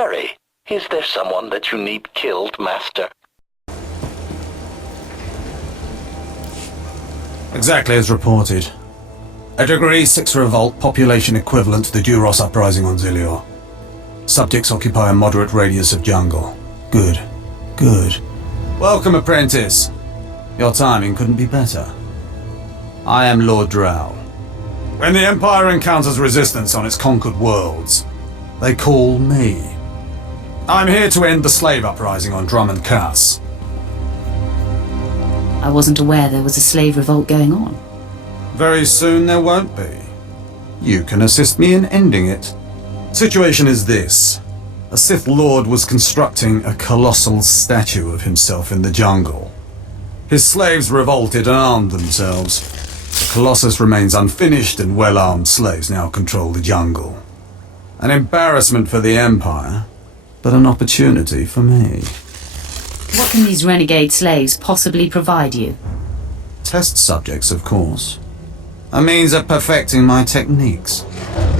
query. Is there someone that you need killed, Master? Exactly as reported. A Degree 6 revolt, population equivalent to the Duros uprising on Zilior. Subjects occupy a moderate radius of jungle. Good. Good. Welcome, apprentice. Your timing couldn't be better. I am Lord Drow. When the Empire encounters resistance on its conquered worlds, they call me. I'm here to end the slave uprising on Drummond Cass. I wasn't aware there was a slave revolt going on. Very soon there won't be. You can assist me in ending it. Situation is this. A Sith Lord was constructing a colossal statue of himself in the jungle. His slaves revolted and armed themselves. The Colossus remains unfinished and well-armed slaves now control the jungle. An embarrassment for the Empire, but an opportunity for me. What can these renegade slaves possibly provide you? Test subjects, of course. A means of perfecting my techniques.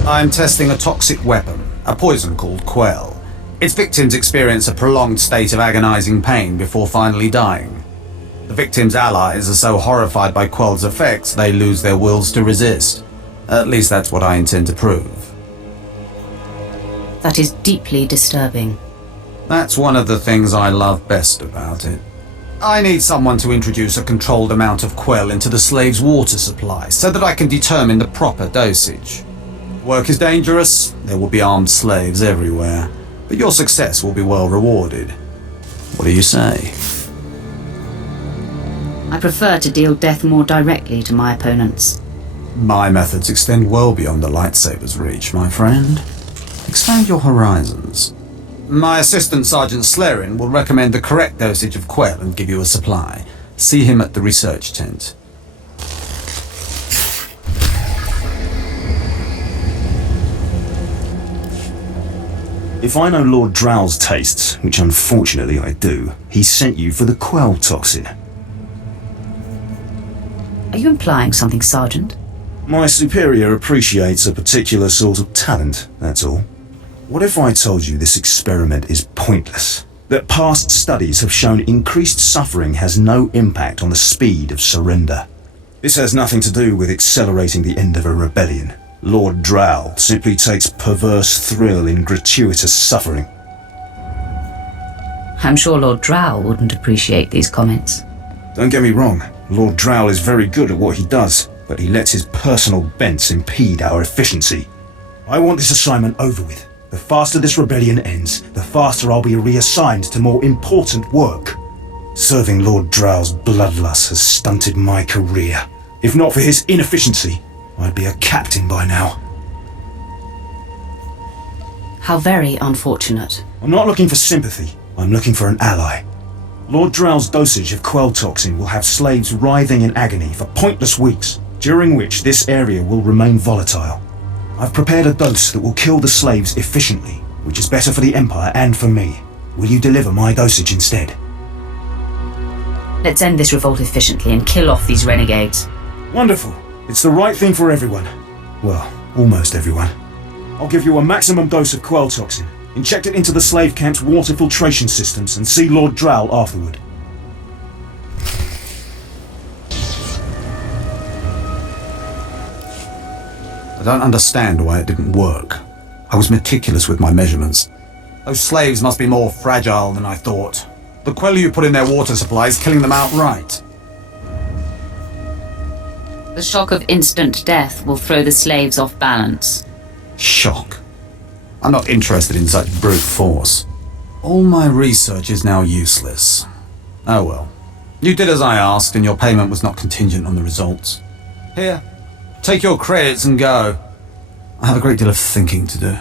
I'm testing a toxic weapon, a poison called Quell. Its victims experience a prolonged state of agonizing pain before finally dying. The victims' allies are so horrified by Quell's effects they lose their wills to resist. At least that's what I intend to prove. That is deeply disturbing. That's one of the things I love best about it. I need someone to introduce a controlled amount of Quell into the slave's water supply so that I can determine the proper dosage. Work is dangerous, there will be armed slaves everywhere, but your success will be well rewarded. What do you say? I prefer to deal death more directly to my opponents. My methods extend well beyond the lightsaber's reach, my friend. Expand your horizons. My assistant, Sergeant Slarin, will recommend the correct dosage of Quell and give you a supply. See him at the research tent. If I know Lord Drow's tastes, which unfortunately I do, he sent you for the Quell toxin. Are you implying something, Sergeant? My superior appreciates a particular sort of talent, that's all. What if I told you this experiment is pointless? That past studies have shown increased suffering has no impact on the speed of surrender. This has nothing to do with accelerating the end of a rebellion. Lord Drow simply takes perverse thrill in gratuitous suffering. I'm sure Lord Drow wouldn't appreciate these comments. Don't get me wrong, Lord Drow is very good at what he does, but he lets his personal bents impede our efficiency. I want this assignment over with. The faster this rebellion ends, the faster I'll be reassigned to more important work. Serving Lord Drow's bloodlust has stunted my career. If not for his inefficiency, I'd be a captain by now. How very unfortunate. I'm not looking for sympathy, I'm looking for an ally. Lord Drow's dosage of Quell toxin will have slaves writhing in agony for pointless weeks, during which this area will remain volatile. I've prepared a dose that will kill the slaves efficiently, which is better for the Empire and for me. Will you deliver my dosage instead? Let's end this revolt efficiently and kill off these renegades. Wonderful. It's the right thing for everyone. Well, almost everyone. I'll give you a maximum dose of Quell toxin. Inject it into the slave camp's water filtration systems and see Lord Drow afterward. I don't understand why it didn't work. I was meticulous with my measurements. Those slaves must be more fragile than I thought. The Quell you put in their water supply is killing them outright. The shock of instant death will throw the slaves off balance. Shock. I'm not interested in such brute force. All my research is now useless. Oh well. You did as I asked, and your payment was not contingent on the results. Here, take your credits and go. I have a great deal of thinking to do.